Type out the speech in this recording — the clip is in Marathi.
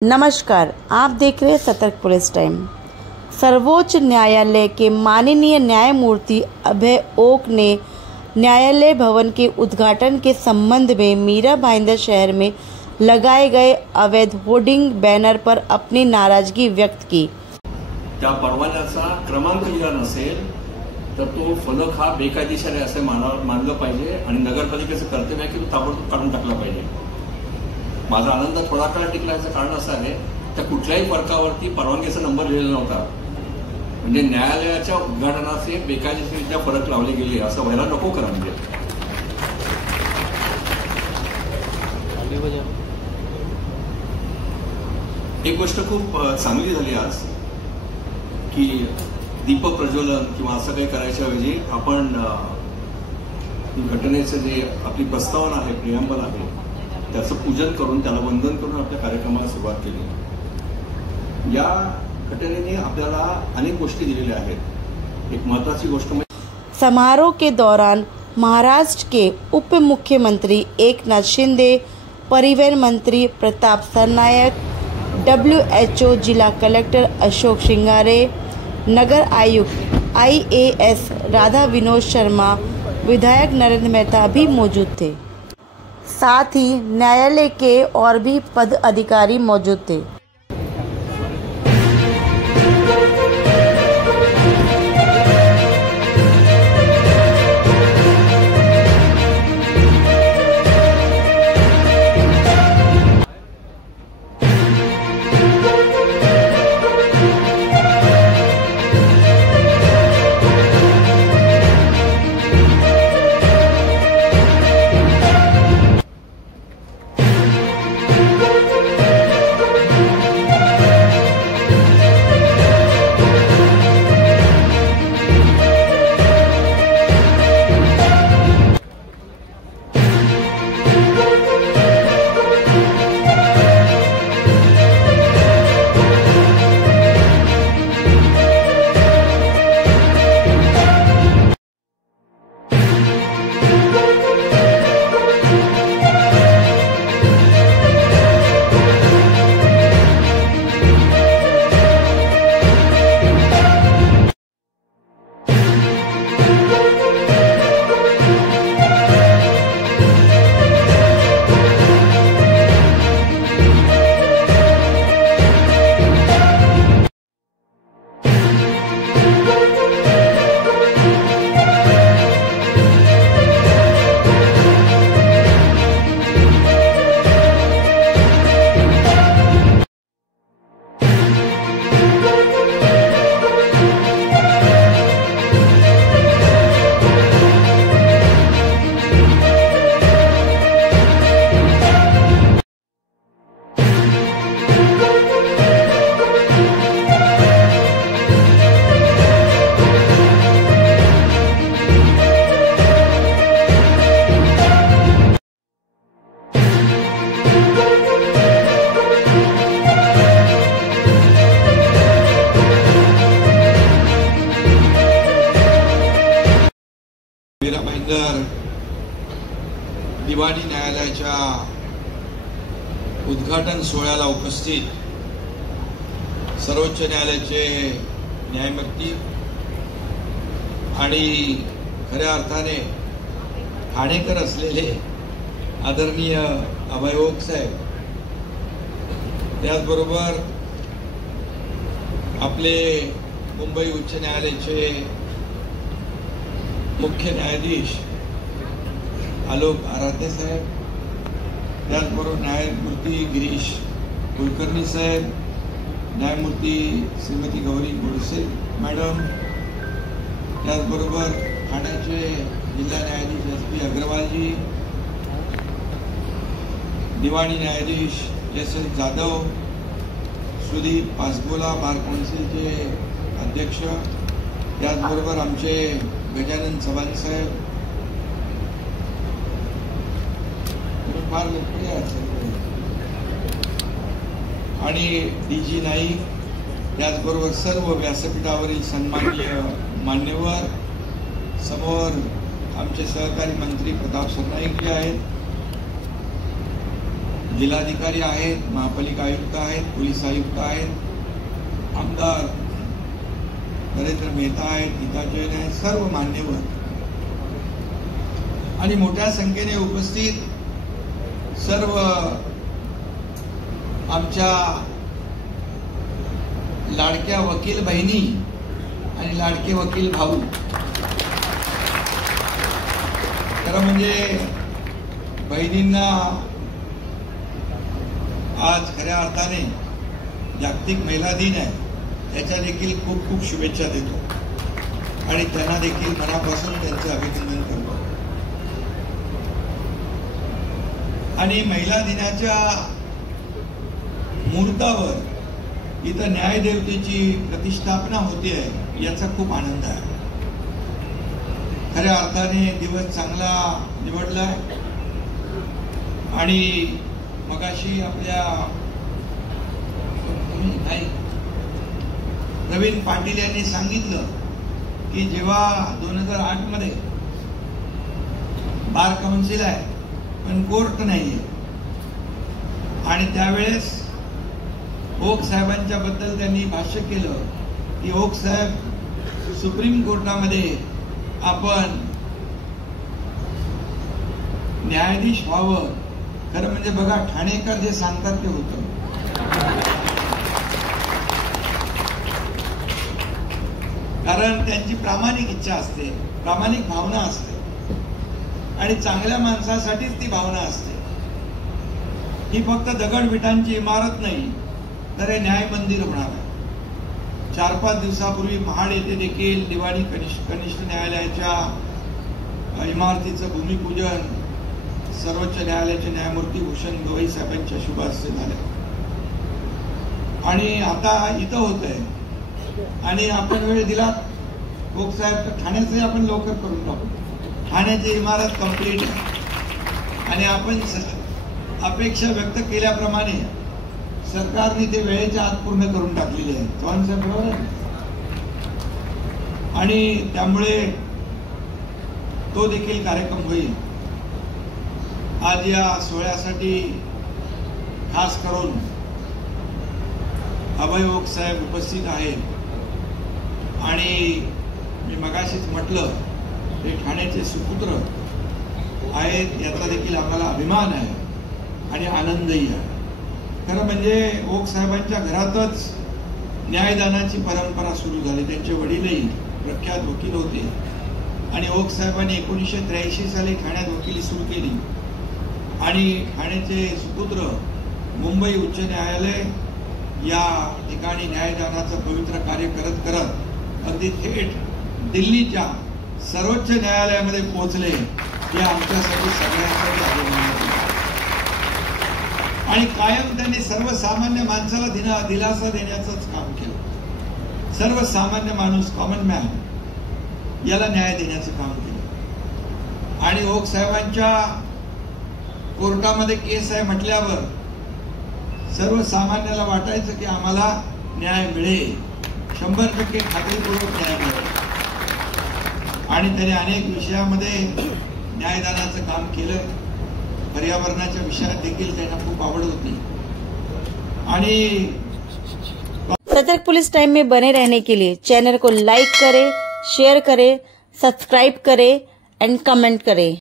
नमस्कार, आप देख रहे हैं सतर्क पुलिस टाइम। सर्वोच्च न्यायालय के माननीय न्यायमूर्ति अभय ओक ने न्यायालय भवन के उद्घाटन के संबंध में मीरा भाईंदर शहर में लगाए गए अवैध होर्डिंग बैनर पर अपनी नाराजगी व्यक्त की। त्या परवान्याचा क्रमांक दिला नसेल तर तो फलक हा बेकायदेशीर आहे असे मानलं पाहिजे आणि नगरपालिकेचं कर्तव्य आहे की तो ताबडतोब काढून टाकला पाहिजे। माझा आनंद थोडा काळ टिकल्याचं कारण असं आहे त्या कुठल्याही फलकावरती परवानगीचा नंबर लिहिलेला नव्हता, म्हणजे न्यायालयाच्या उद्घाटनाचे बेकायदेशीररित्या फलक लावले गेले असं व्हायला नको करा। म्हणजे एक गोष्ट खूप चांगली झाली आज की दीप प्रज्वलन किंवा असं काही करायच्या ऐवजी आपण घटनेचं जे आपली प्रस्तावना आहे, प्रियांबल आहे, त्याचं पूजन करून त्याला वंदन करून आपल्या कार्यक्रमाला सुरुवात केली। या घटनेने आपल्याला अनेक गोष्टी दिलेल्या आहेत। एक महत्त्वाची गोष्ट म्हणजे समारोह के दौरान महाराष्ट्र के उप मुख्यमंत्री एकनाथ शिंदे, परिवहन मंत्री प्रताप सरनायक, WHO जिला कलेक्टर अशोक श्रृंगारे, नगर आयुक्त IAS राधा विनोद शर्मा, विधायक नरेंद्र मेहता भी मौजूद थे। साथ ही न्यायालय के और भी पद अधिकारी मौजूद थे। मीरा भाईंदर दिवाणी न्यायालयाच्या उद्घाटन सोहळ्याला उपस्थित सर्वोच्च न्यायालयाचे न्यायमूर्ती आणि खऱ्या अर्थाने ठाणेकर असलेले आदरणीय अभय ओक साहेब, त्याचबरोबर आपले मुंबई उच्च न्यायालयाचे मुख्य न्यायाधीश आलोक आराध्य साहेब, त्याचबरोबर न्यायमूर्ती गिरीश कुलकर्णी साहेब, न्यायमूर्ती श्रीमती गौरी गोडसे मॅडम, त्याचबरोबर ठाण्याचे जिल्हा न्यायाधीश SP अग्रवालजी, दिवाणी न्यायाधीश SS जाधव, सुदीप पासगोला बार काउन्सिलचे अध्यक्ष, त्याचबरोबर आमचे गजानन चव्हाण साहेब, फार लोकप्रिय आहेत, आणि DG नाईक, त्याचबरोबर सर्व व्यासपीठावरील सन्माननीय मान्यवर, समोर आमचे सहकारी मंत्री प्रताप सरनाईक जे आहेत, जिल्हाधिकारी आहेत, महापालिका आयुक्त आहेत, पोलीस आयुक्त आहेत, आमदार नरेंद्र मेहता आहेत, गीता जैन आहेत, सर्व मान्यवर आणि मोठ्या संख्येने उपस्थित सर्व आमच्या लाडक्या वकील बहिणी आणि लाडके वकील भाऊ. खरं म्हणजे बहिणींना आज खऱ्या अर्थाने जागतिक महिला दिन आहे, त्याच्या देखील खूप खूप शुभेच्छा देतो आणि त्यांना देखील मनापासून त्यांचं अभिनंदन करतो. आणि महिला दिनाच्या मुहूर्तावर इथं न्यायदेवतेची प्रतिष्ठापना होते आहे, याचा खूप आनंद आहे. खऱ्या अर्थाने दिवस चांगला निवडलाय आणि मगाशी आपल्या नवीन पाटील यांनी सांगितलं की जेव्हा 2008 मध्ये बार काउन्सिल आहे पण कोर्ट नाहीये आणि त्यावेळेस ओक साहेबांच्या बद्दल त्यांनी भाष्य केलं की ओक साहेब सुप्रीम कोर्टामध्ये आपण न्यायाधीश व्हावं. खरं म्हणजे बघा, ठाणेकर जे सांगतात ते होतं. कारण त्यांची प्रामाणिक इच्छा असते, प्रामाणिक भावना असते आणि चांगल्या माणसासाठीच ती भावना असते. ही फक्त दगडविटांची इमारत नाही तर हे न्याय मंदिर होणार आहे. 4-5 दिवसापूर्वी महाड येथे देखील दिवाणी कनिष्ठ न्यायालयाच्या इमारतीचं भूमिपूजन सर्वोच्च न्यायालयाचे न्यायमूर्ती भूषण गवई साहेबांच्या शुभ हस्ते झाले आणि आता इथं होतंय. आणि आपण वेळ दिला ओक साहेब तर ठाण्याचंही आपण लवकर करून टाकू. ठाण्याची इमारत कंप्लीट आहे आणि आपण अपेक्षा व्यक्त केल्याप्रमाणे सरकारने ते वेळेच्या आत पूर्ण करून टाकलेली आहे. चव्हाण साहेब बरोबर आहे. आणि त्यामुळे तो देखील कार्यक्रम होईल. आज या सोहळ्यासाठी खास करून अभय ओक साहेब उपस्थित आहेत आणि मी मगाशीच म्हटलं ते ठाण्याचे सुपुत्र आहेत, याचा देखील आम्हाला अभिमान आहे आणि आनंदही आहे. खरं म्हणजे ओक साहेबांच्या घरातच न्यायदानाची परंपरा सुरू झाली. त्यांचे वडीलही प्रख्यात वकील होते आणि ओक साहेबांनी 1983 साली ठाण्यात वकिली सुरू केली आणि ठाण्याचे सुपुत्र मुंबई उच्च न्यायालय या ठिकाणी न्यायदानाचं पवित्र कार्य करत करत अगदी थेट दिल्लीच्या सर्वोच्च न्यायालयामध्ये पोहोचले. हे आमच्यासाठी सगळ्यांसाठी अभिनंदन. आणि कायम त्यांनी सर्वसामान्य माणसाला दिलासा देण्याचंच काम केलं. सर्वसामान्य माणूस, कॉमन मॅन, याला न्याय देण्याचं काम केलं. आणि ओक साहेबांच्या कोर्टामध्ये केस आहे म्हटल्यावर सर्वसामान्याला वाटायचं की आम्हाला न्याय मिळेल, 100% खात्रीपूर्वक न्याय मिळेल. आणि त्याने अनेक विषयामध्ये न्यायदानाचं काम केलं. पर्यावरणाच्या विषयात देखील त्यांना खूप आवड होती. आणि सतर्क पुलिस टाइम में बने रहने के लिए चैनल को लाइक करें, शेयर करें, सब्सक्राइब करें एंड कमेंट करें.